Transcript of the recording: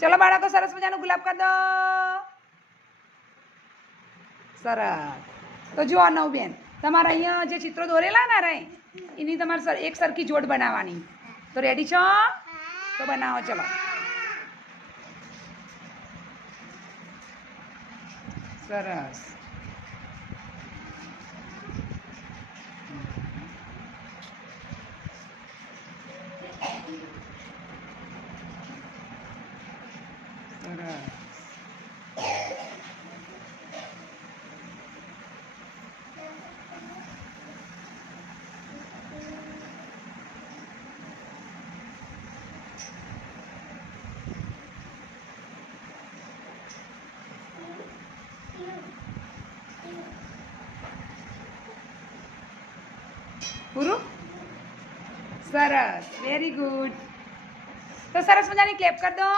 ચલો બાળકો સરસ મજાનું ગુલાબ કરી દો. સરસ. તો જુઓ નવબેન, તમારે અહીંયા જે ચિત્રો દોરેલા ને રે એની તમારે એક સરખી જોડ બનાવવાની. તો રેડી છો? તો બનાવો. ચલો સરસ. સરસ. પૂરું? સરસ. Very good. તો સરસ મજાની ક્લેપ કરી દો.